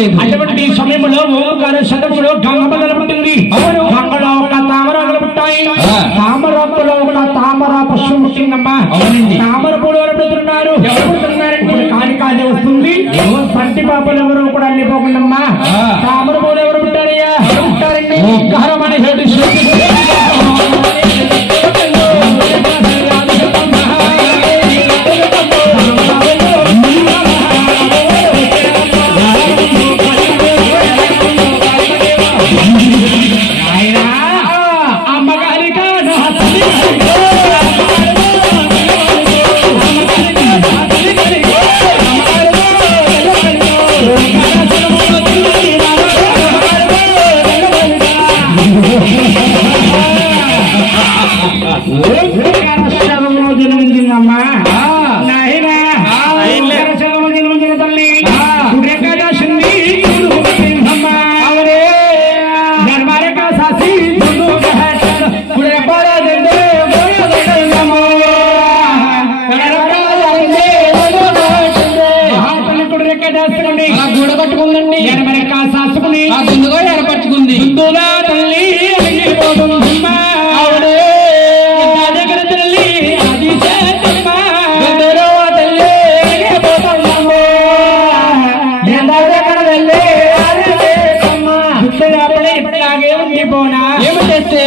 రాలేదు. అటువంటి సమయంలో ఓంకార శతములో గంగ మొదలు పుట్టింది. గంగలో ఒక తామరాకులు పుట్టాయి. తామరాకులో ఒక తామర పుష్పం పుట్టిందమ్మా. తామర పూలు ఎవరు పుడుతున్నారు? ఎవరు పుడుతున్నారంటే కాళికాదే వస్తుంది. పంటి పాపలు ఎవరు కూడా అల్లిపోకుండమ్మా. తామర పూలు ఎవరు పుట్టారయ్యా? పుట్టారండి గహరమని హెడ్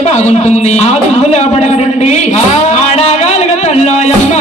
బాగుంటుంది. ఆ దుందులో పడగండి ఆడగాలుగా తల్లోయమ్మ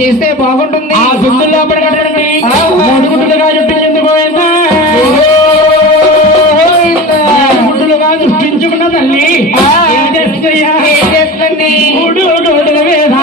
చేస్తే బాగుంటుంది. ఆ దుందుల్లో పడగండి మూడుగుడ్డులుగా చుట్టించుకోయిందా గుడ్డులుగా సృష్టించుకున్న తల్లి ఏం చేస్తుంది? మూడు గోడుల మీద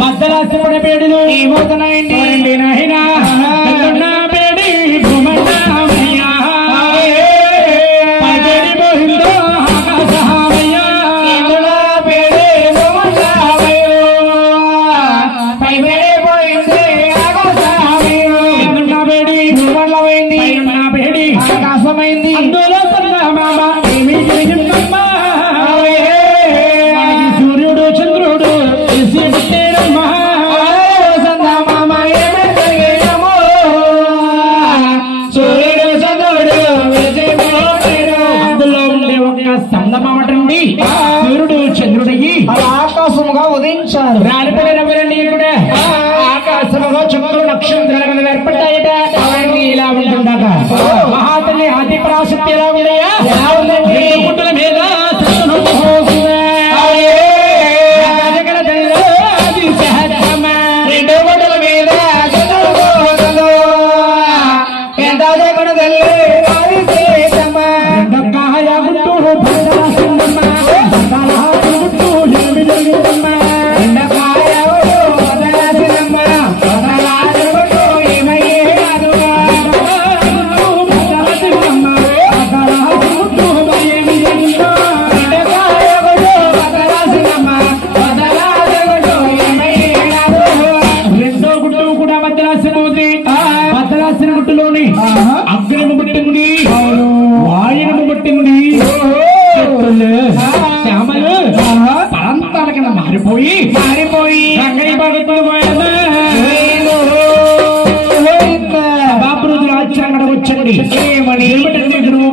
బద్దలాసి పడే పేడులు ఏమవుతున్నాయండి? ఆకాశమైంది అందులో సూర్యుడు చంద్రుడు సూర్యుడు చంద్రుడయ్యి ఆకాశముగా ఉదయించారు. రాలిపోయినవరండి కూడా ఆకాశముగా చుక్కలు నక్షత్రాలు ఏర్పడ్డాయట. అవన్నీ ఇలా ఉంటుండగా మహాతల్లి అతి ప్రాశక్తి ఎలా ఉన్నాయా? ఎలా ఉందండి? గుడ్డల మీద రెండు గుడ్డల మీద భద్రాసిన గుట్టులోని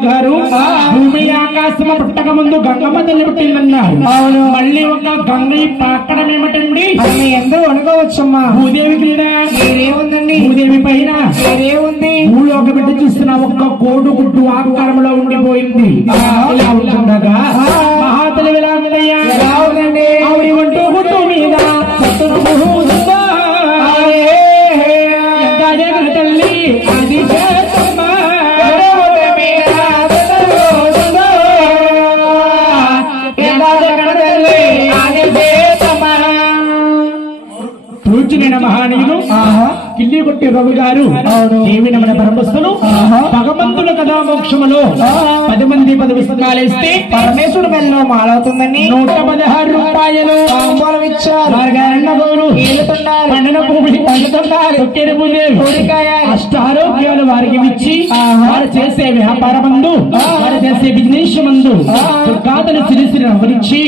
గారు భూమి ఆకాశం పుట్టక ముందు గంగమ్మ తల్లి పుట్టిందన్నారు. అవును. మళ్ళీ ఒక గంగ పాకడం ఏమిటండి? ఎందరో అనుకోవచ్చమ్మా. భూదేవి క్రీడ ఏముందండి? భూదేవి పైన ఏముంది? ఊళ్ళో ఒక బిడ్డ చూస్తున్న ఒక్క కోడు గుడ్డు ఆకారంలో ఉండిపోయింది. ఇలా ఉంటుండగా మహాతల్లి ఎలా ఉందయ్యా? ఉందండి. ఆవిడ ఒంటూ గుడ్డు మీద తల్లి అది పూజనైన మహానీయులు కిల్లి కొట్టి రవి గారు దేవి నమన పరమస్తులు భగవంతుల కథా మోక్షములో 10 మంది 10 పుస్తకాలేస్తే పరమేశ్వరుడు మెల్లో మాలవుతుందని 116 రూపాయలు తాంబూలం ఇచ్చారు. పండిన భూమి తొక్కేరు అష్టారోగ్యాలు వారికి ఇచ్చి వారు చేసే వ్యాపారమందు వారు చేసే బిజినెస్ మందు దుర్గాతలు సిరిసిరి నవ్వనిచ్చి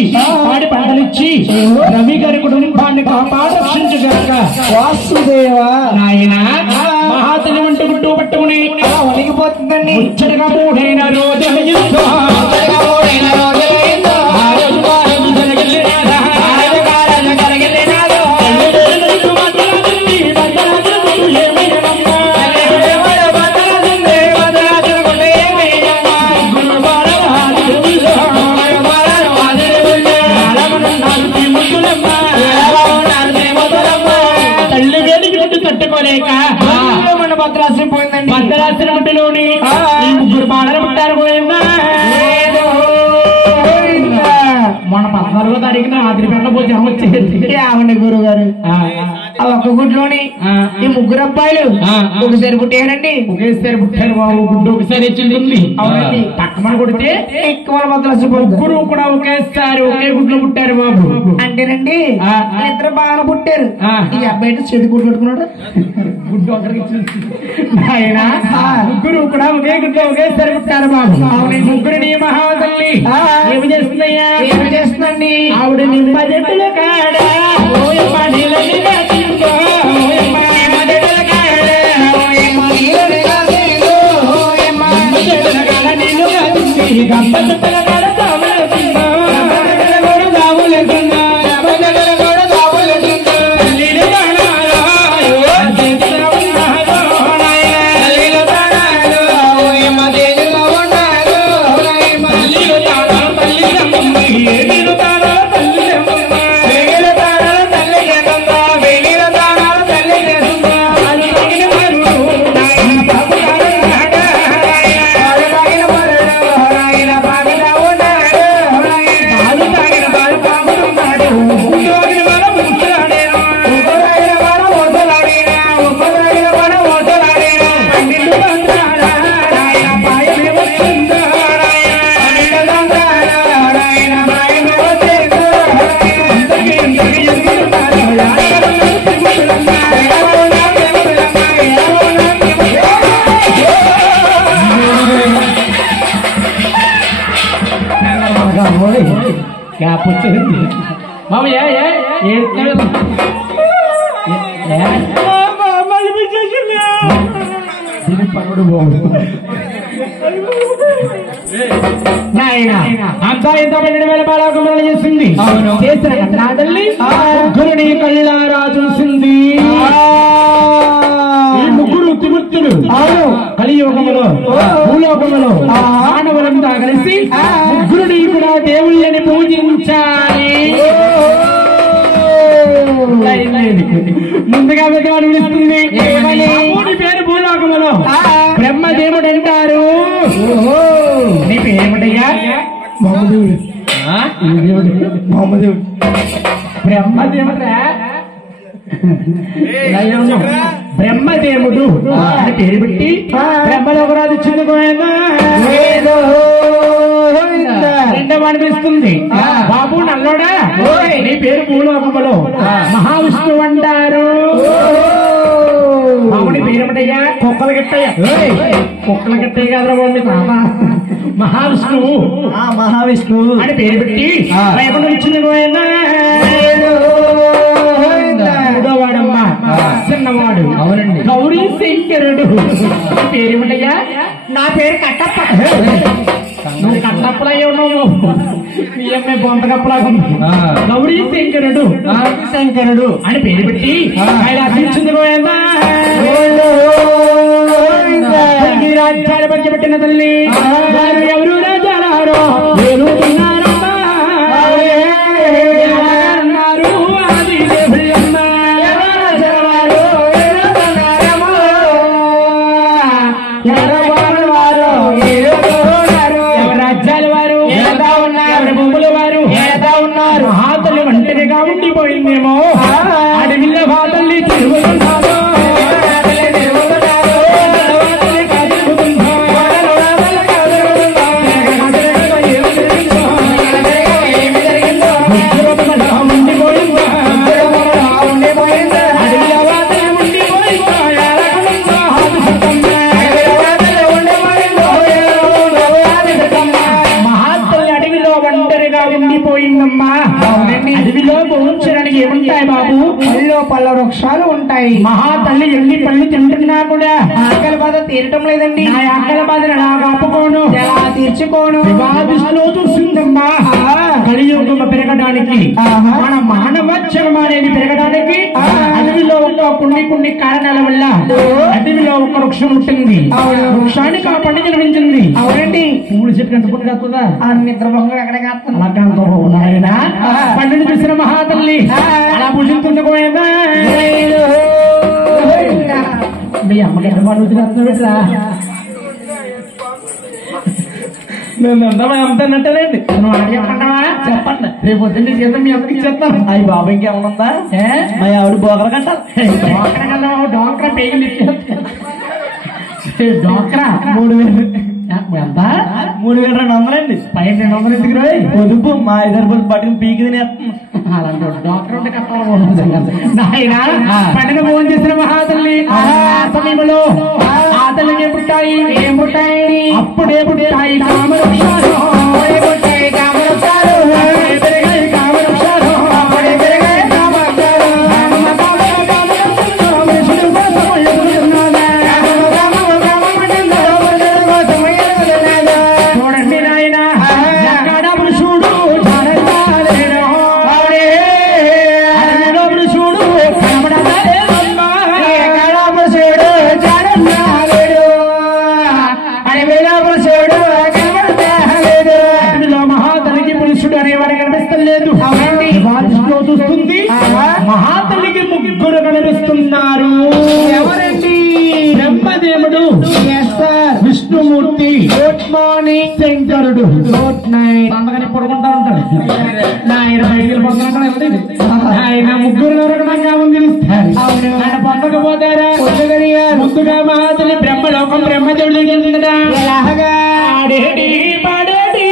వాడి పంటలిచ్చి రవి గారి కుటుంబాన్ని కాపాడక్షించగాక వాసుదేవా. నాయన మహాతల్లి వంటి గుడ్డు పట్టుకుని వణిగిపోతుందండి. ముచ్చటగా మూడైన రోజు తల్లి వేడికి తట్టుకోలేక మన భద్రాశ్రం పోయిందండి. భద్రాశ్రం మట్టిలోని ముగ్గురు బాణలు పుట్టారు. పోయిందా మన 14వ తారీఖున ఆదిరిపేటలో పోయి జనం వచ్చేది. ఆవండి గురువు గారు. ఆ ఒక్క గుడ్లోని ఈ ముగ్గురు అబ్బాయిలు ఒకసారి పుట్టారండి. ఒకేసారి పుట్టారు బాబు. గుడ్డు ఒకసారి చెల్లింది. అవునండి. తక్కువ కొడితే ఎక్కువ భద్రాశ్రం ముగ్గురు కూడా ఒకేసారి ఒకే గుడ్లో పుట్టారు బాబు. అంటేనండి ఇద్దరు బాగా పుట్టారు. ఈ అబ్బాయి చేతి గుడ్డు పెట్టుకున్నాడు. గుడ్డు ఒకరికి ఆయన ముగ్గురు కూడా ఒకే గుడ్లో ఒకేసారి పుట్టారు బాబు. ముగ్గురిని మహాతల్లి ఏమి చేస్తుందయ్యా? ఏమి చేస్తుందండి? ఆవిడ నిమ్మ చెట్టుల కాడ గంప చుట్టల కాడ అంతా ఎంత 12,000 బాలకుమరణ చేసింది. చేసిన కన్నాదల్లి ముగ్గురిని కళ్ళారా చూసింది. ఈ ముగ్గురు త్రిమూర్తులు కలియుగములో భూలోకములో మానవులంతా కలిసి ముగ్గురిని కూడా దేవుళ్ళని పూజించాలి. ముందుగా పెద్దవాడు పిలుస్తుంది. పేరు భూలోకములో బ్రహ్మదేవుడు అంటారు. నీ పేరేమిటయ్యా? బ్రహ్మదేవుడు. బ్రహ్మదేవుడు అని పేరు పెట్టి బ్రహ్మలోకరాజు చిన్నపోయిందా రెండవ అనిపిస్తుంది. బాబు నల్లోడా నీ పేరు భూలోకములో మహావిష్ణువు అంటారు. బాబుని పేరేమిటయ్యా? కుక్కల గిట్టయ్య. కుక్కల గిట్టయ్య కాదురా బాబు మహావిష్ణువు. మహావిష్ణువు అని పేరు పెట్టి వైకుంఠం చిన్నపోయిందా వాడమ్మా చిన్నవాడు. అవునండి. గౌరీ శంకరుడు పేరేమిటయ్యా? నా పేరు కట్టప్ప. మీ అమ్మాయి బొంతకప్పలాగా ఉంది. గౌరీ శంకరుడు శంకరుడు అని పేరు పెట్టి కైలాసించింది పోయిందా రాజ్యాలు పంచబెట్టిన తల్లి ఎవరు రాజాలారో రాజ్యాల వారు భూముల వారు ఉన్నారు హాతలు ఒంటరిగా ఉండిపోయిందేమో అడవిలో హాతల్ని తిరుగుతున్నారు అడవిలో భోంచడానికి ఏముంటాయి బాబు పళ్ళు పళ్ళ వృక్షాలు ఉంటాయి మహాతల్లి ఎన్ని పళ్ళు తింటున్నా కూడా ఆకలి బాధ తీరటం లేదండి నా ఆకలి బాధను ఎలా కాపుకోను ఎలా తీర్చుకోను వివాదిలో చూసిందమ్మా కలియుగం పెరగడానికి మన మానవ చర్మ అనేది పెరగడానికి అడవిలో ఒక కొన్ని కారణాల వల్ల అడవిలో ఒక వృక్షం ఉంటుంది వృక్షానికి ఆ పండు జన్మించింది అవునండి పూలు చెట్టు కంటుకుంటే కాస్తుందా నిద్రభంగం ఎక్కడ కాస్తా పండుని చూసిన మహాతల్లి అలా పూజించుకుంటూ పోయిందా మీ అమ్మకి ఎంత పండుగ నేను అమ్ముతానంటానండి నువ్వు అడిగేమంటావా చెప్పండి రేపు పొద్దున్న జీతం మీ అమ్మకి ఇచ్చేస్తాను అయ్యి బాబు ఇంకేమన్నా మా ఆవిడ బోకర కట్టాలి డాక్రా పేగలు ఇచ్చేస్తాను డాక్రా 3000 ఎంత 3200 అండి పైన 200 ఎందుకు రాయి పొదుపు మా 5 రూపాయలు పట్టుకుని పీకి తినేస్తాను అలాంటి డాక్టర్ ఉంటే కట్టాలి పండిన ఫోన్ చేసిన మహాతల్లి సమయంలో ఆ తల్లికి ఏం పుట్టాయి అప్పుడే పుట్టాయి కామవృక్షాలు చూస్తుంది మహాతల్లికి ముగ్గురు కనిపిస్తున్నారు ఎవరండి బ్రహ్మదేవుడు విష్ణుమూర్తి గుడ్ మార్నింగ్ శంకరుడు గుడ్ నైట్ అందరినీ పడుకుంటా ఉంటాడు ఆయన బయటికి ఆయన ముగ్గురు నరకడంగా ముందుస్తారు ఆయన పొందకపోతారా ముందుగా మహాతల్లి బ్రహ్మలోకం బ్రహ్మదేవుడు చెందిందా ఆడేటి పాడేటి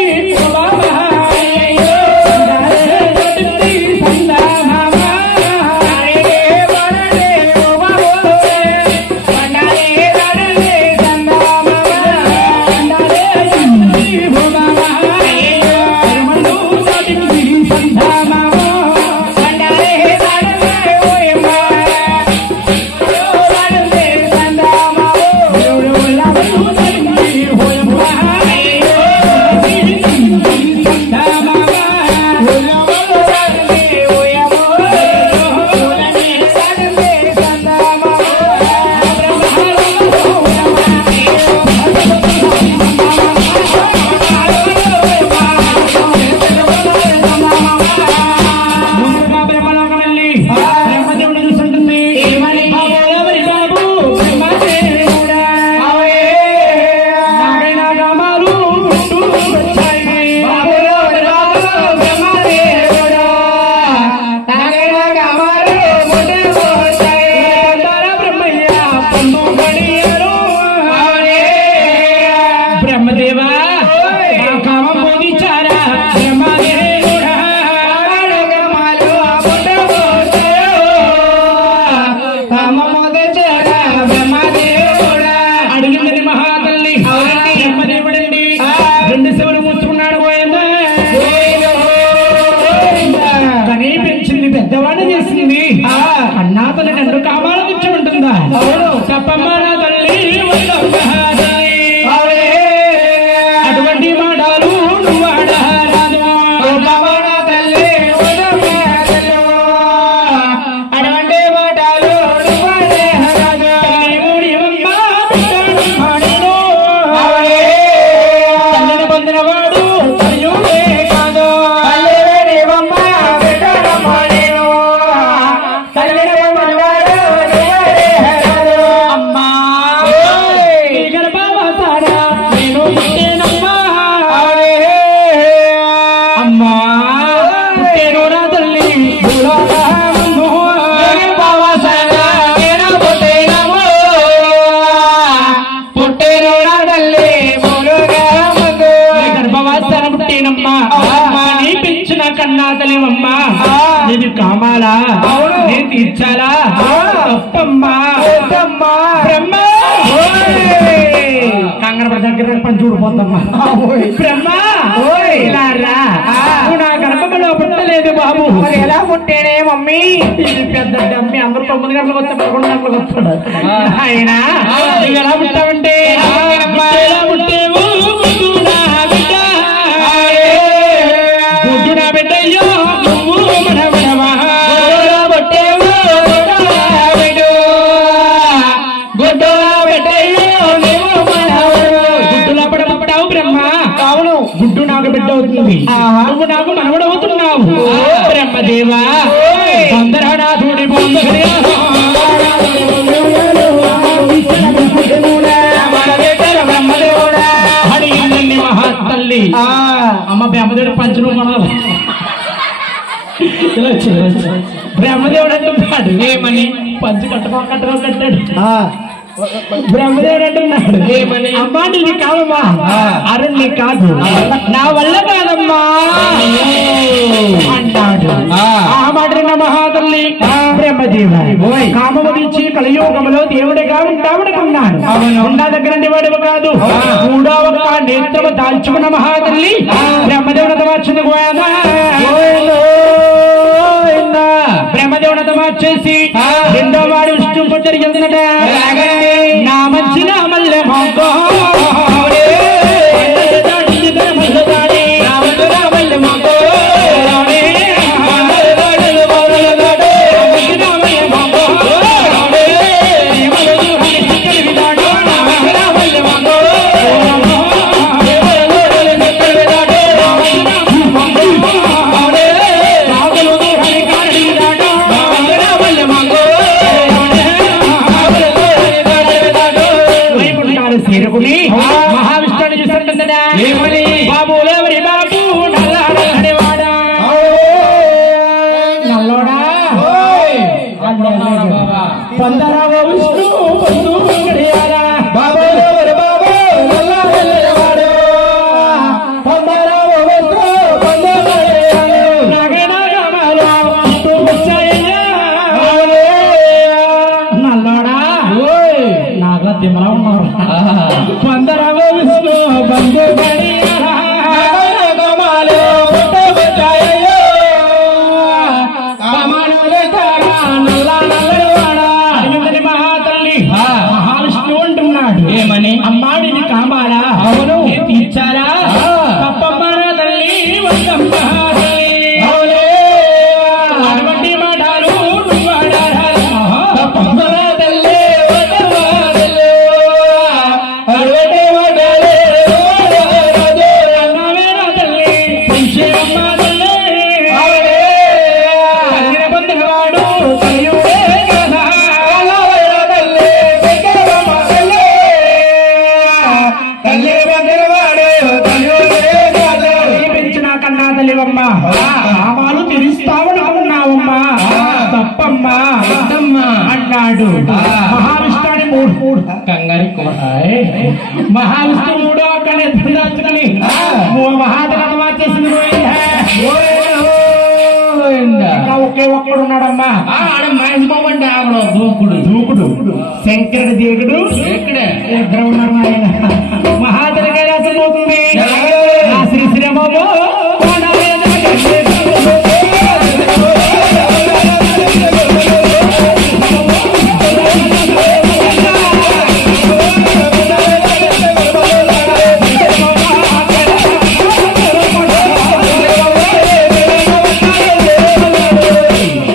పెద్దవాడు చేసింది అన్నా తల్లి రెండు కామాలు ఇచ్చి ఉంటుందా చెప్పమ్మా నా తల్లి కన్నా తల్లివమ్మ నీది కామాలా నేను తీర్చాలా తప్పమ్మా బ్రహ్మ కంగారు దగ్గర పని చూడిపోతామ్మా బ్రహ్మ ఇలా రా నువ్వు నా గర్భంలో పుట్టలేదు బాబు మరి ఎలా పుట్టేనే మమ్మీ ఇది పెద్ద డమ్మి అందరూ 9 గంటలకు వస్తే 11 గంటలకు వస్తాడు ఆయన నువ్వు ఎలా పుట్టావంటే ఎలా పుట్టేవు గుడ్డు నా బిడ్డయ్యో నువ్వు మనవడవా పుట్టేవు గుడ్డు నా బిడ్డయ్యో నువ్వు మనవడవా గుడ్డులా పడబడ్డావు బ్రహ్మ అవును గుడ్డు నాకు బిడ్డ అవుతుంది నువ్వు నాకు మనవడవుతున్నావు బ్రహ్మదేవా సుందరనాథుడి మహాతల్లి అమ్మ బ్రహ్మదేవుడు పంచను మనదు బ్రహ్మదేవుడు అంటున్నాడు ఏమని పంచు కట్టుకోకట్టాడు బ్రహ్మదేవుడు అంటున్నాడు ఏమని అమ్మా నీది కాదమ్మా అరుణ్ణి కాదు నా వల్ల కాదమ్మా అంటాడు ఆ మాటన్న మహాతల్లి బ్రహ్మదేవ కామవదించి కలియోగములో దేవుడిగా ఉంటామనుకున్నాను ఉండా దగ్గర వాడివి కాదు కూడా ఒక నేత్రము దాల్చుకున్న మహాతల్లి బ్రహ్మదేవుడు మార్చింది బ్రహ్మదేవుడు మార్చేసి రెండో వాడు విష్ణు పుట్టరి చెందినట నా మంచి నా మల్లె మొగ్గో చేరుకుని మహావిష్ణుని చూస్తుంటా బాబులేవరి బాబు నల్లవాడా నల్లోడా పందరావ విష్ణు బాబులేవరి బాబు నల్లవాడు పందరావ నల్లోడా నాగలా తిమ్మలా ఉన్నారు పందరావ విష్ణు బంధు మహాతల్లి మహావిష్ణు అంటున్నాడు ఏమని అమ్మాడిని కామాలా అవును తీర్చాలా తప్పమ్మా తల్లి వద్దమ్మ అటువంటి మాటలు నామాలు తెలుస్తావనుకున్నావమ్మా తప్పమ్మా అన్నాడు మహావిష్ణుని మూడు కంగారి మహావిష్ణు మూడో అక్కడ దాచుకుని మహాతరణ మార్చేసింది ఒకే ఒక్కడున్నాడమ్మా ఆడ మహేష్ బాబు అంటే ఆవిడ దూకుడు శంకరుడు దేవుడు ఎక్కడ ఉన్నారు ఆయన మహాతర కైలాసం పోతుంది శ్రీ శ్రీరామబాబు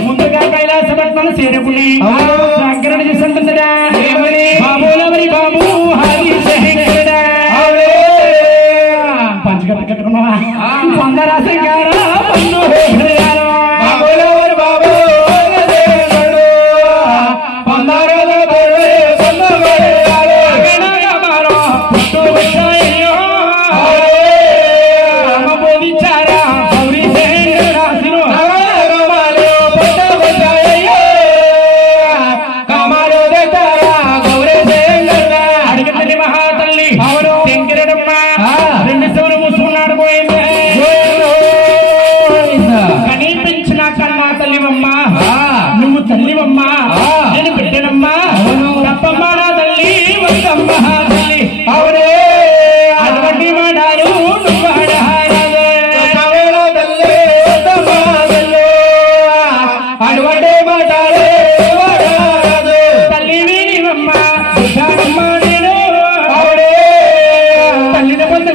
ముందుగా కైలాసపట్నం చేరుకుని శంకరుని చూస్తుంటుందా బాబులవరి బాబు పంచగట్ట కట్టుకున్నావా పొందరా శంకర బాబు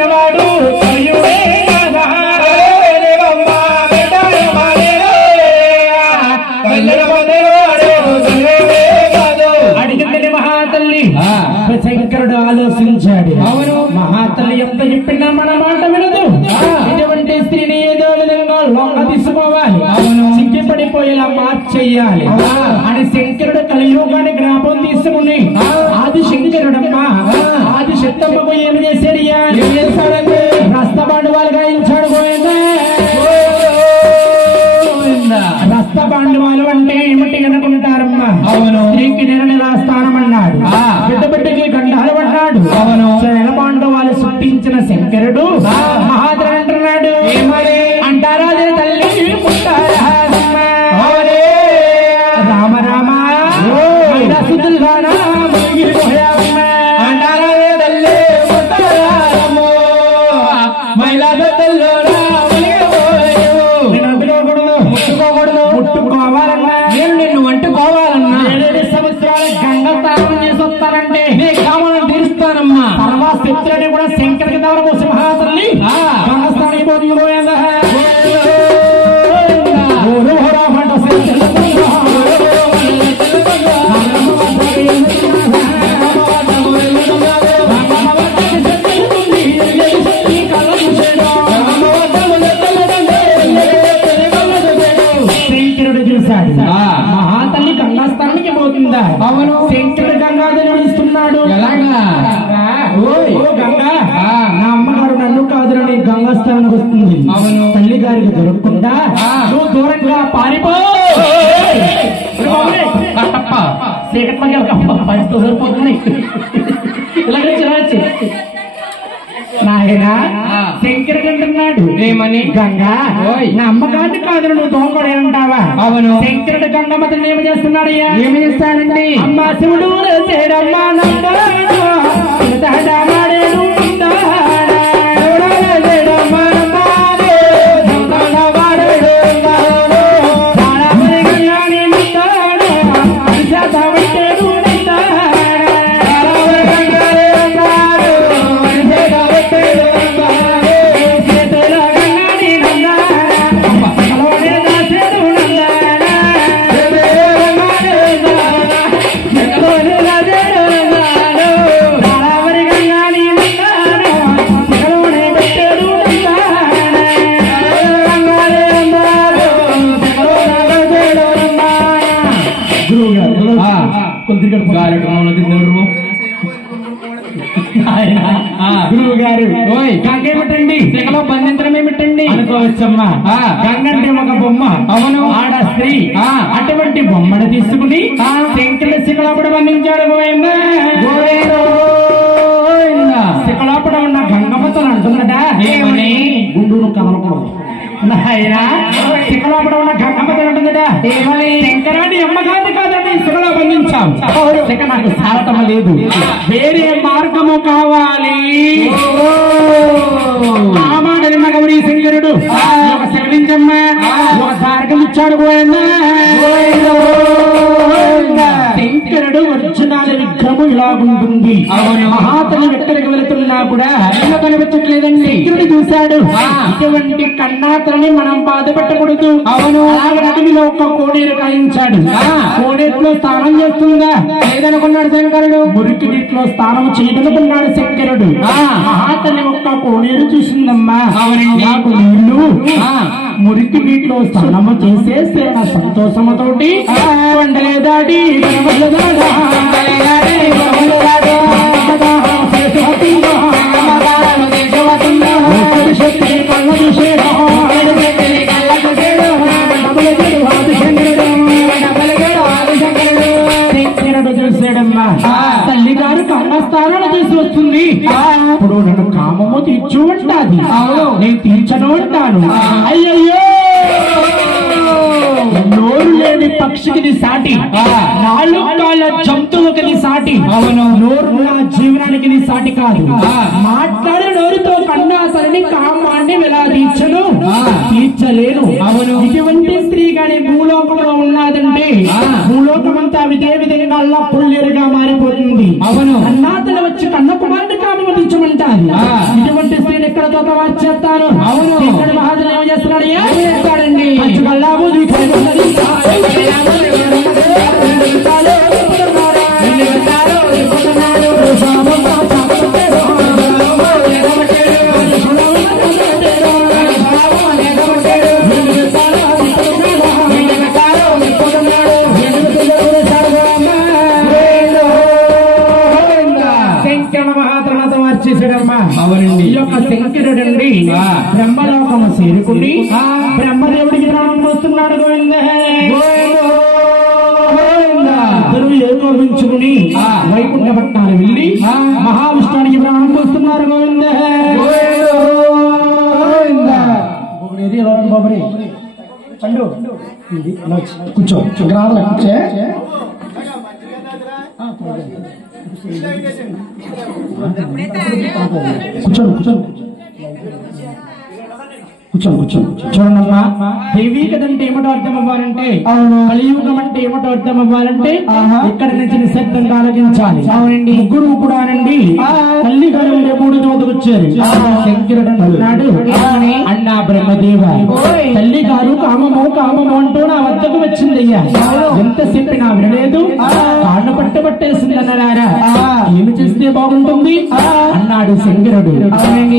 పుట్టినవాడు కలియుడే కదా అడిగిందని మహాతల్లి శంకరుడు ఆలోచించాడు. అవును, మహాతల్లి ఎంత చెప్పినా మన మాట వినదు. ఇటువంటి స్త్రీని ఏదో విధంగా లొంగ తీసుకోవాలి, సిగ్గిపడిపోయేలా మార్చేయాలి అని శంకరుడు కలియుగాన్ని జ్ఞాపం తీసుకుని ఆది శంకరుడమ్మ ఆది శక్తమ్మకు ఏమి చేశాడు? రస్తబాండు వాళ్ళు గాయించాడు. రస్తబాండువాలు అంటే ఏమిటి అనుకుంటారమ్మా? అవును, స్త్రీకి నెల స్థానం అన్నాడు, బిడ్డ బిడ్డకి గండాలు అన్నాడు. అవును, పాండవాలు సృష్టించిన శంకరుడు మహాద్ర అంటున్నాడు. అంటారా తల్లి రామ రామ ముట్టుకోవాలన్నా నేను నిన్ను అంటుకోవాలన్నా 7 సంవత్సరాల గంగ తానం చేసి వస్తానంటే నీ కావాలని తీరుస్తానమ్మా. తర్వాత శత్రుని కూడా శంకరకి దావరము సింహాసని గంగస్థానికి పోతుంది. శంకరుడు చూశాడు, మహాతల్లి గంగాస్థానానికి పోతుందా? అవును, శంకరుడు గంగాధరుడు ఇస్తున్నాడు. ఎలాగా? గంగా, నా అమ్మగారు నన్ను కాదురని గంగాస్థానానికి వస్తుంది. అవును, తల్లి గారికి దొరకకుండా నువ్వు దూరంగా పారిపో. సరిపోతుంది నాయన. శంకరుడు అంటున్నాడు ఏమని? గంగా, నా అమ్మగారిని కాదు నువ్వు దోంగడే అంటావా? అవును, శంకరుడు గంగమ్మతని ఏమి చేస్తున్నాడయ్యా? ఏమి చేస్తాడండి? అమ్మా శివుడు చేరమ్మా గురువు గారు గంగ ఏమిటండి? శిఖలో బంధించడం ఏమిటండి అనుకోవచ్చమ్మా. గంగ అంటే ఒక బొమ్మ. అవును, ఆడ స్త్రీ. అటువంటి బొమ్మను తీసుకుని శంకరుడు శిఖలోపడ బంధించాడు. శిఖలోపడ ఉన్న గంగమ్మతో అంటుందట ఏమని? గుండూరు కదలకూడదు నాయన. శిఖలోపడ ఉన్న గంగమ్మతో అంటుందట ఏమని? శంకరాన్ని అమ్మగారిని కాదండి శిఖలో బంధించాం. శిఖ నాకు సారతమ లేదు, వేరే మార్గము కావాలి. రామాడని మగవుడి శంకరుడు ఒక శిఖలించమ్మ ఒక మార్గం ఇచ్చాడు. శంకరుడు ఒరిజినల్ విగ్రహం ఇలాగుంటుంది. మహాతల్లి ఎక్కడికి వెళుతున్నా కూడా ఎలా కనిపించట్లేదండి. శంకరుడు చూశాడు, ఇటువంటి కన్నాతలని మనం బాధ పెట్టకూడదు. అవును, నదిలో ఒక కోడేరు గాయించాడు. కోడేరులో స్నానం చేస్తుందా లేదనుకున్నాడు శంకరుడు. మురికి నీటిలో స్నానం చేయదనుకున్నాడు శంకరుడు. మహాతల్లి ఒక్క కోడేరు చూసిందమ్మా. నాకు నీళ్లు మురికి నీటిలో స్నానము చేసేస్తే నా సంతోషముతోటి వండలేదాడి చూసాడమ్మా. తల్లి గారు కర్మస్థానాలు తీసి వస్తుంది. ఇప్పుడు నన్ను కామము తీర్చు అంటాది. నేను తీర్చను అంటాను. అయ్యయ్యో, నోరు లేని పక్షికి సాటి, నాలుగు కాళ్ళ జంతువుకి సాటి. అవును, నోరు నా జీవనానికి సాటి కాదు. మాట్లాడే నోరుతో కన్నాసరిని కామాన్ని ఎలా తీర్చను? తీర్చలేను. అవును, ఇటువంటి స్త్రీ గాని భూలోకంలో ఉన్నదంటే భూలోకమంతా ఇదే విధంగా అల్లా పుల్లేరుగా మారిపోతుంది. అవును, కన్నాతలు వచ్చి కన్న కుమారుని కామము తీర్చమంటారు. ఇటువంటి స్త్రీ తనతో వచ్చేస్తాను. ఇక్కడ మహాజన్ ఏం చేస్తున్నాడు? ఏమండి కల్లాబు అవునండి. ఈ యొక్క శంకరుడండి బ్రహ్మలోకము చేరుకుని బ్రహ్మదేవుడికి ప్రాణం పోస్తున్నాడు. ఇద్దరు ఏకోపించుకుని వైకుంఠ పట్నాలు వెళ్ళి మహావిష్ణునికి ప్రాణం పోస్తున్నారు. కూర్చో గ్రామంలో కూర్చే కూర్చోండి. చూడమ్మా, దైవీకత అంటే ఏమిటో అర్థం అవ్వాలంటే, కలియుగం అంటే ఏమిటో అర్థం అవ్వాలంటే ఇక్కడ నుంచి నిశ్శబ్దంగా ఆలోచించాలి. అవునండి. ముగ్గురు కూడా అనండి తల్లి గారు ఉండే 3 వచ్చారు. శంకరుడు అన్నాడు, అన్నా బ్రహ్మదేవ, తల్లి గారు కామము కామము అంటూ నా వద్దకు వచ్చిందయ్యా. ఎంత చెప్పినా వినలేదు. కాళ్ళు పట్టేసిందన్నారా? ఏమి చేస్తే బాగుంటుంది అన్నాడు శంకరుడు.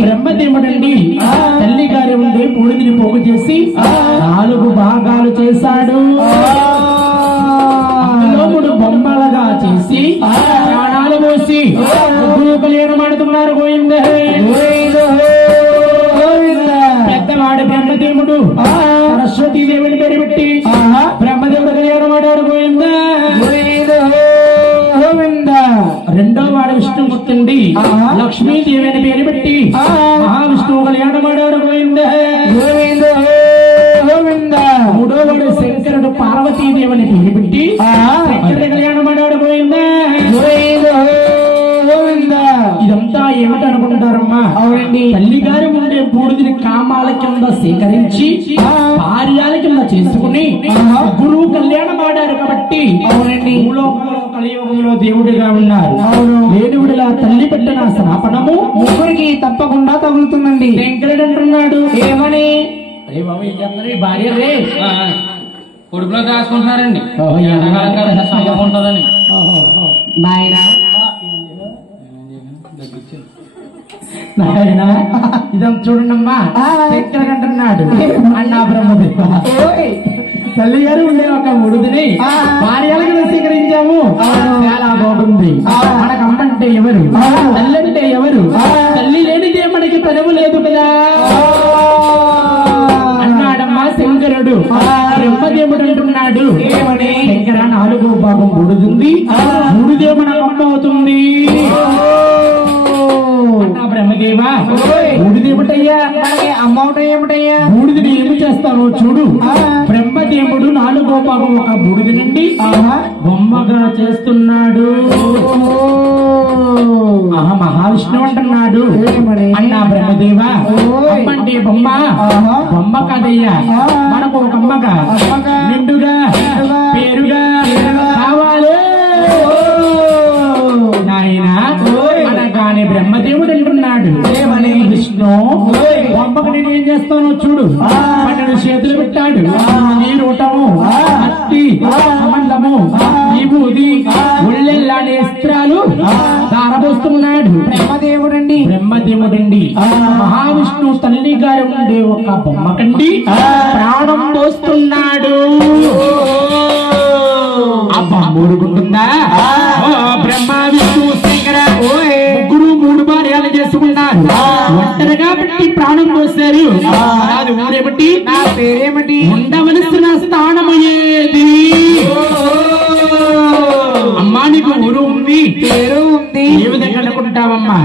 బ్రహ్మదేవుడండి తల్లి గారి ఉండే బూడిదని పోగు చేసి 4 భాగాలు చేశాడు. 3 బొమ్మలుగా చేసి ప్రాణాలు పోసి ముగ్గురు కళ్యాణం ఆడుతున్నారు. గోవింద పెద్దవాడు బ్రహ్మదేవుడు సరస్వతీ దేవిని పేరు పెట్టి బ్రహ్మదేవుడు కళ్యాణం ఆడాడు. గోవింద రెండో వాడు విష్ణుమూర్తి లక్ష్మీదేవి అని పేరు పెట్టి మహావిష్ణువు కళ్యాణం ఆడాడు. మూడో వాడు శంకరుడు పార్వతీదేవి అని పేరు పెట్టి శంకరుడు కళ్యాణం ఆడాడు. ఇదంతా ఏమిటనుకుంటారమ్మా? అవునండి. తల్లి గారి ఉండే బూడిదని కామాల కింద సేకరించి కార్యాల కింద చేసుకుని గురువు కళ్యాణం ఆడారు కాబట్టి అవునండి కలియుగంలో దేవుడిగా ఉన్నారు. దేవుడిలా తల్లి పెట్టిన శ్రాపణము ముగ్గురికి తప్పకుండా తగులుతుందండి. శంకరుడు అంటున్నాడు ఏమని? భార్య రే కొడుకులో దాచుకుంటున్నారండి ఉంటుందని. నాయన ఇదం చూడండమ్మా, శంకరుడు అంటున్నాడు అన్నా బ్రహ్మదేవ, తల్లి గారు ఉండే ఒక ముడుదిని భార్యలకు స్వీకరించాము. చాలా బాగుంది. మనకు అమ్మంటే ఎవరు? తల్లి అంటే ఎవరు? తల్లి లేనిదే మనకి పెదవు లేదు కదా అన్నాడమ్మా శంకరుడు. బ్రహ్మదేవుడు అంటున్నాడు శంకర 4వ భాగం బూడుతుంది, బూడిదే మనకు అమ్మ అవుతుంది. బ్రహ్మదేవా బూడిదేమిటయ్యా? అమ్మవుట ఏమిటయ్యా? బూడిదని ఏమి చేస్తావో చూడు. బ్రహ్మదేవుడు 4వ భాగం ఒక బూడిది నుండి బొమ్మగా చేస్తున్నాడు. మహావిష్ణువు అంటున్నాడు అన్నా బ్రహ్మదేవా, అంటే బొమ్మ బొమ్మ కాదయ్యా, మనకు ఒక అమ్మగా నిండుగా పేరుగా కావాలి నాయన అనగానే బ్రహ్మదేవుడు అంటున్నాడు విష్ణు బొమ్మకు నేను ఏం చేస్తానో చూడు. 12 చేతులు పెట్టాడు. నీరుటము అత్తి మండము విభూది ఉళ్ళెల్లాడే అస్త్రాలు దారబోస్తున్నాడు. బ్రహ్మదేవుడండి మహావిష్ణువు తల్లి గారు ఉండే ఒక బొమ్మకండి ప్రాణం పోస్తున్నాడు. అబ్బా ఊరుకుంటుందా? బ్రహ్మ విష్ణు శంకర ముగ్గురు 3 భార్యలు చేసుకున్నారు. ఒంటరిగా బట్టి ప్రాణం పోశారు. అది ఊరేమిటి? నా పేరేమిటి? ఉండవలసిన స్థానము ఏది? అమ్మా నీకు ఊరు ఉంది, పేరు ఉంది. ఏ విధంగా అనుకుంటావమ్మా?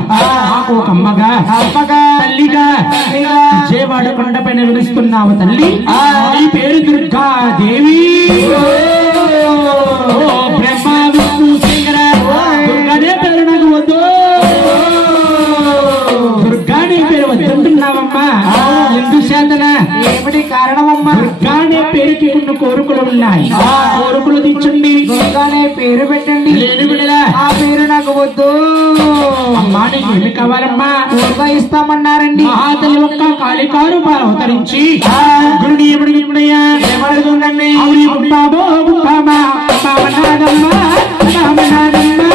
నాకు ఒక అమ్మగా తల్లిగా విజయవాడ కొండపైన వెలుస్తున్నావు తల్లి. నీ పేరు దుర్గాదేవి. బ్రహ్మ విష్ణు శంకర దుర్గానే పేరు నాకు వద్దు. దుర్గానే పేరు వద్దంటున్నావమ్మా. ఎందుచేతన? ఏమిటి కారణమమ్మా? దుర్గానే అనే పేరుకి కొన్ని కోరికలు ఉన్నాయి. కోరికలు తెచ్చండి. దుర్గానే పేరు పెట్టండి. లేని విడలా ఆ పేరు నాకు వద్దు. అమ్మా నీకు ఏమి కావాలమ్మా? దుర్గా ఇస్తామన్నారండి. మహాతల్లి ఒక్క కాళికారు అవతరించి గురుని ఏమడుగుతున్నాయా? ఏమడుగుతుందండి? అవుని బాబో బామా బామనాదమ్మా బామనాదమ్మా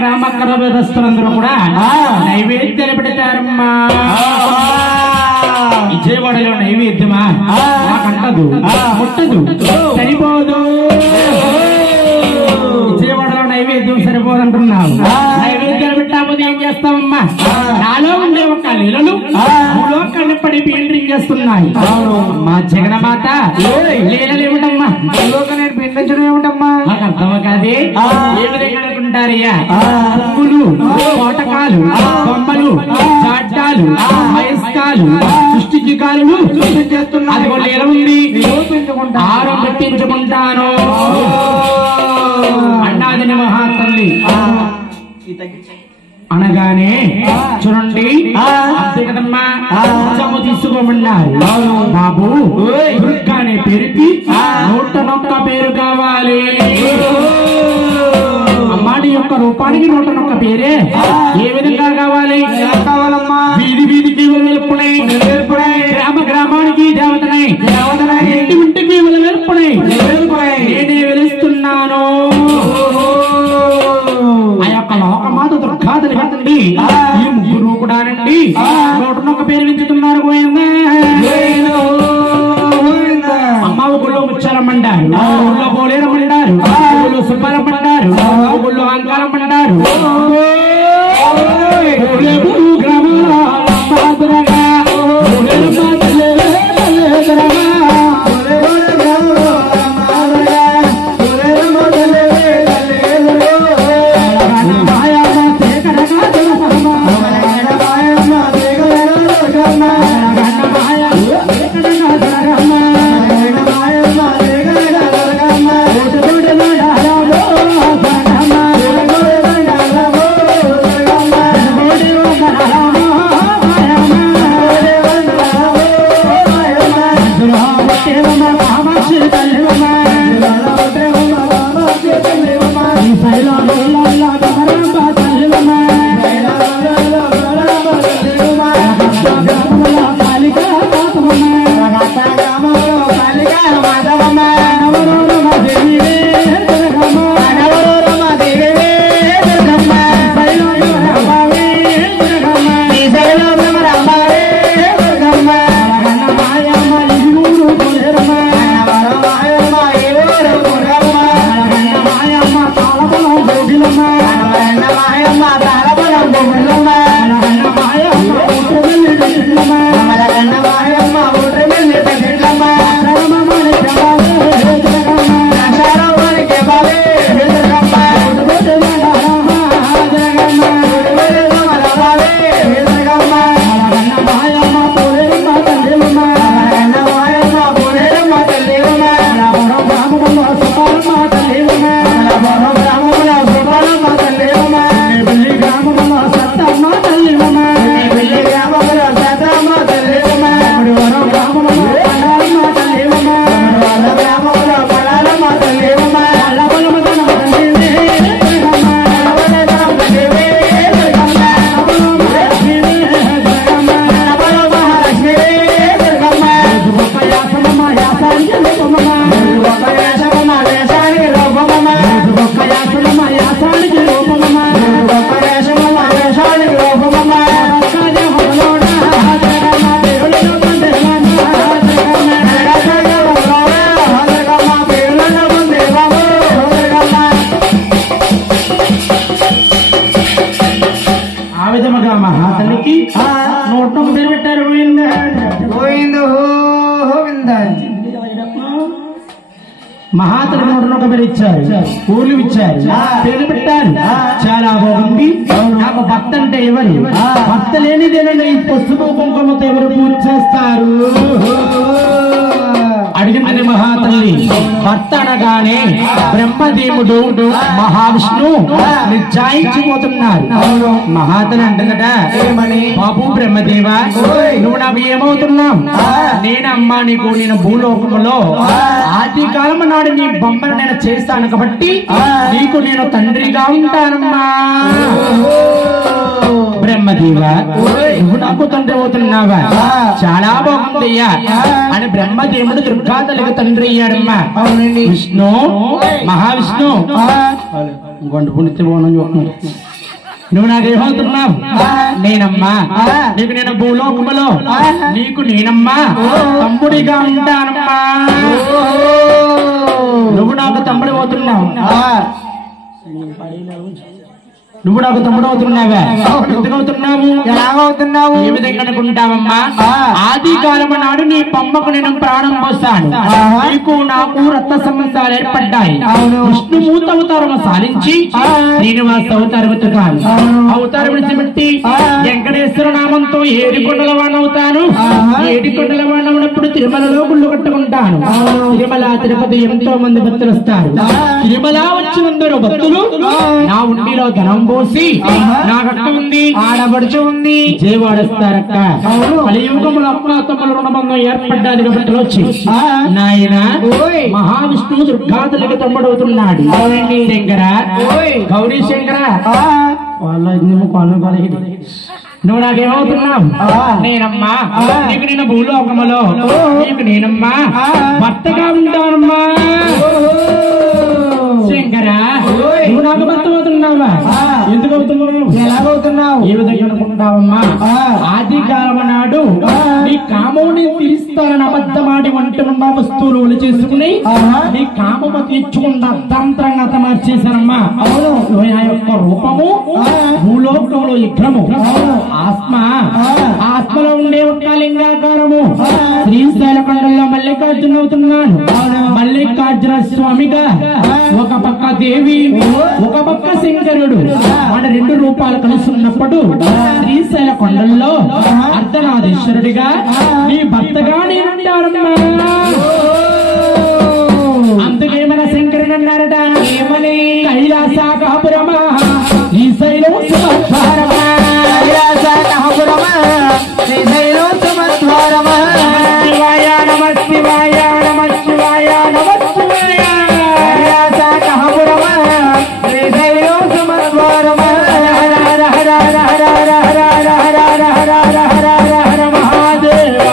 గ్రామస్తులందరూ కూడా నైవేద్యాలు పెడతారమ్మా. విజయవాడలో నైవేద్యమా నాకంటదు ముట్టదు సరిపోదు. విజయవాడలో నైవేద్యం సరిపోదంటున్నావు. నైవేద్యాలు పెట్టాపోతే ఏం చేస్తావమ్మా? నాలో ఉండే ఒక లీలలు భూలోకాన్ని పడి పీండ్రింగ్ చేస్తున్నాయి. మా జగన్మాత లీలలు ఏమిటమ్మా? నేను పిండించడం ఏమిటమ్మా? నాకు అర్థం కాదే. ఏ విధంగా అనుకుంటారయ్యా? పువ్వులు, కోటకాలు, బొమ్మలు, చాటాలు, వయస్కాలు, సృష్టికి కాలు చేస్తున్నా. అది వాళ్ళు ఎలా ఉంది? ఆరోపించుకుంటాను అన్నాదిని మహాతల్లి అనగానే చూడండి అంతే కదమ్మా. చము తీసుకోమన్నారు. బాబు దుర్గా అనే పేరుకి 101 పేరు కావాలి. అమ్మాడి యొక్క రూపానికి 101 పేరే ఏ విధంగా కావాలి? కావాలమ్మా. వీధి వీధికి వెలుపునై, గ్రామ గ్రామానికి దేవతనై, ఇంటి ఇంటికి వెలుపునై నేనే వెలుస్తున్నాను. ఆ యొక్క లోకమాత దుర్గాతని పెట్టండి. ఈ ముగ్గురు కూడానండి 101 పేరు పెంచుతున్నారు. అమ్మ ఊళ్ళో ముచ్చారమ్మంటారు, ఊళ్ళో పోలేరమ్మంటారు, ఊళ్ళో సుబ్బారమ్మంటారు, ఊళ్ళో అంకారమ్మంటారు. మహాతరుడు ఒక పేరు ఇచ్చారు, ఊళ్ళు ఇచ్చారు, పేరు పెట్టారు. చాలా బాగుంది. నాకు భర్త అంటే ఎవరు? భర్త లేనిదేనని ఈ పసుపు కుంకుమతో ఎవరు పూజ చేస్తారు? అడిగింది మహాతల్లి. భర్త అనగానే బ్రహ్మదేవుడు మహావిష్ణు నిర్జాయించిపోతున్నారు. మహాతల్లి అంటుందట, బాబు బ్రహ్మదేవ, నువ్వు నాకు ఏమవుతున్నావు? నేనమ్మా నీకు నేను భూలోకములో ఆది కాలం నాడు నీ బొమ్మను నేను చేస్తాను కాబట్టి నీకు నేను తండ్రిగా ఉంటానమ్మా. బ్రహ్మదేవ, నువ్వు నాకు తండ్రి అవుతున్నావా? చాలా బాగుందయ్యా అని బ్రహ్మదేవుడు దుర్గాతలకు తండ్రి అయ్యాడమ్మా. విష్ణు మహావిష్ణు నువ్వు నాకేమవుతున్నావు? నేనమ్మా నీకు నేను భూలోకములో నీకు నేనమ్మా తమ్ముడిగా ఉంటానమ్మా. నువ్వు నాకు తమ్ముడు అవుతున్నావు. నువ్వు నాకు తమ్ముడు అవుతున్నావా? ఎందుకు అవుతున్నావు? ఎలాగవుతున్నావు? ఏ విధంగా అనుకుంటావమ్మా? ఆది కాలం నాడు నీ బొమ్మకు నేను ప్రాణం పోస్తాను. నీకు నాకు రక్త సంబంధాలు ఏర్పడ్డాయి. విష్ణుమూర్తి అవతారం సాధించి శ్రీనివాస అవతారం ఎత్తుతాను. అవతారం విడిచిపెట్టి వెంకటేశ్వర నామంతో ఏడికొండల వాడవుతాను. ఏడికొండల వాడినప్పుడు తిరుమలలో గుళ్ళు కట్టుకుంటాను. తిరుమల తిరుపతి ఎంతో మంది భక్తులు వస్తారు. తిరుమల వచ్చినందరూ భక్తులు నా ఉండిలో ధనం పోసి నాకక్క ఉంది, ఆడబడుచు ఉంది, జయవాడస్తారక్క. కలియుగములు అప్రాతముల రుణబంధం ఏర్పడ్డాది కాబట్టి వచ్చి నాయన మహావిష్ణువు దుర్గాతలకు తమ్ముడవుతున్నాడు. శంకర, గౌరీ శంకర, నువ్వు నాకేమవుతున్నావు? నేనమ్మా నీకు నేను భూలోకములో నీకు నేనమ్మా భర్తగా ఉంటానమ్మా. శంకర, నువ్వు నాకు భర్త అవుతున్నావా? ఎందుకు అవుతున్నావు? ఎలాగవుతున్నావు? ఏ విధంగా అనుకుంటావమ్మా? ఆది కాలం నాడు నీ కామోని తీరుస్తానని అబద్ధమాడి వంటి ఉన్న వస్తువులు చేసుకుని నీ కామము తీర్చుకున్న తంత్రంగా మార్చేశానమ్మా. నా యొక్క రూపము భూలోకంలో విగ్రహము ఆత్మలో ఉండే ఒక లింగాకారము. శ్రీశైల కొండల్లో మల్లికార్జున అవుతున్నాను. మల్లికార్జున స్వామిగా ఒక పక్క దేవి, ఒక పక్క శంకరుడు, మన రెండు రూపాలు కలిసి ఉన్నప్పుడు శ్రీశైల కొండల్లో అర్ధనాథేశ్వరుడిగా నీ భర్తగా నేనుంటానమ్మా. అందుకేమన శంకరుడు అన్నారట, ఏమని? కైలాసపురమా శ్రీశైలం సుమధ్వారమా, కైలాసపురమా శ్రీశైలం సుమధ్వారమా. శివాయ నమ శివాయ నమ శివాయ నమ శివాయ. కైలాసపురమా శ్రీశైలం సుమధ్వారమా. హర హర హర హర హర హర హర హర హర హర హర మహాదేవ.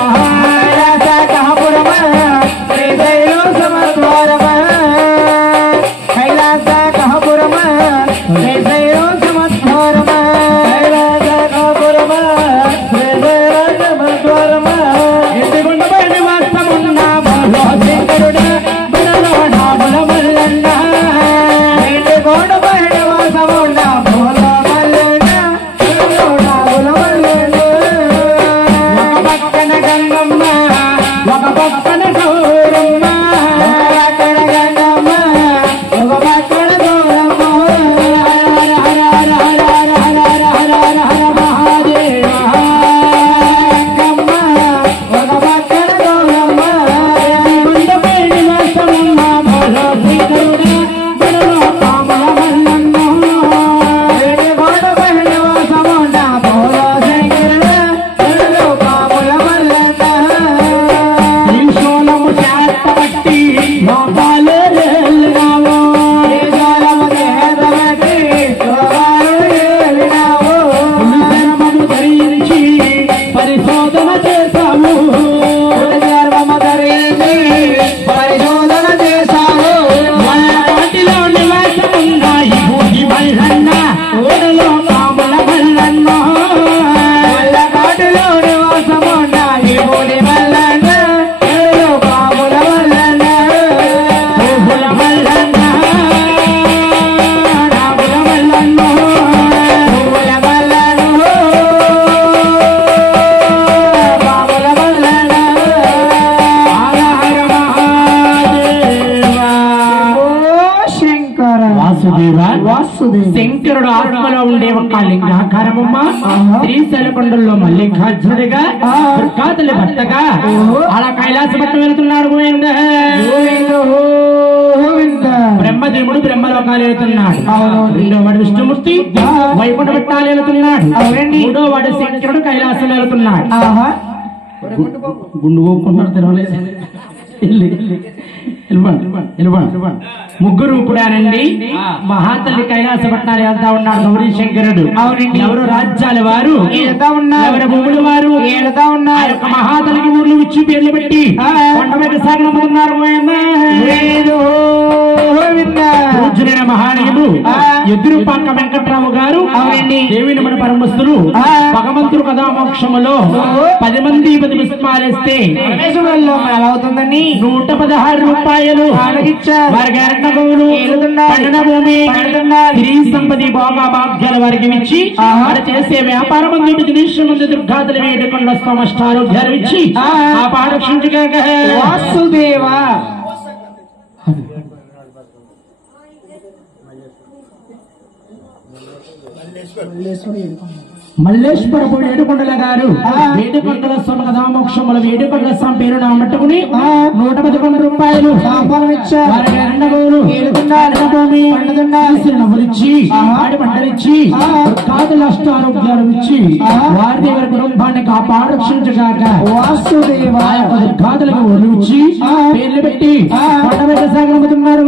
కైలాసపురమా శ్రీశైలం సుమధ్వారమా. కైలాసపురమా శ్రీశైలం సుమధ్వారమా. వాసుదేవ శంకరుడు ఆత్మలో ఉండే ఒక లింగాకారమమ్మ శ్రీశైలకొండల్లో మల్లికార్జునుడిగా దుర్గాతల్లి భర్తగా అలా కైలాస పట్టు వెళుతున్నాడు బ్రహ్మదేవుడు బ్రహ్మలోకాలు వెళుతున్నాడు రెండో వాడు విష్ణుమూర్తి వైకుంఠ పట్టాలు వెళుతున్నాడు మూడో వాడు శంకరుడు కైలాసం వెళుతున్నాడు గుండు పోకుంటున్నాడు తెరవలేదు ముగ్గురు కూడానండి మహాతల్లి కైలాస పట్నాలు వెళ్తా ఉన్నారు గౌరీ శంకరుడు అవునండి ఎవరు రాజ్యాల వారు వెళ్తా ఉన్నారు ఎవరి భూములు వారు వెళ్తా ఉన్నారు మహాతల్లికి ఊర్లు ఇచ్చి పేర్లు పెట్టి కొండ మీద సాగనమ్ముతున్నారు మహానీయులు ఎదురు పక్క వెంకట్రావు గారు అవునండి దేవిని మన పరమస్తులు భగవంతుడు కథామోక్షములో 10 మంది 10 పుష్పాలేస్తే ఎలా అవుతుందని 116 రూపాయలు స్త్రీ సంపది భోగా భాగ్యాల వారికి ఇచ్చి వారు చేసే వ్యాపారం మంది దినేశ్వర మంది దుర్గాతలు వేడుకొండ సమష్టారోగ్యాలు ఇచ్చి ఆ పారక్షించగా వాసుదేవా మల్లేశ్వరపు వేడుకొండల గారు వేడుకొండల స్వామి కథామోక్షముల వేడుకొండల స్వామి పేరు నామట్టుకుని 111 రూపాయలు నవ్వులిచ్చి ఆడి పంటలిచ్చి కాదు అష్టారోగ్యాలు ఇచ్చి వారి వారి కుటుంబాన్ని కాపాడక్షించగాక వాసుదేవ దుర్గాదులకు ఒలిచి పేర్లు పెట్టి కొండ మీద సాగనమ్ముతున్నారు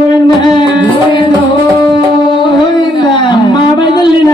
అమ్మా బయలుదేరిన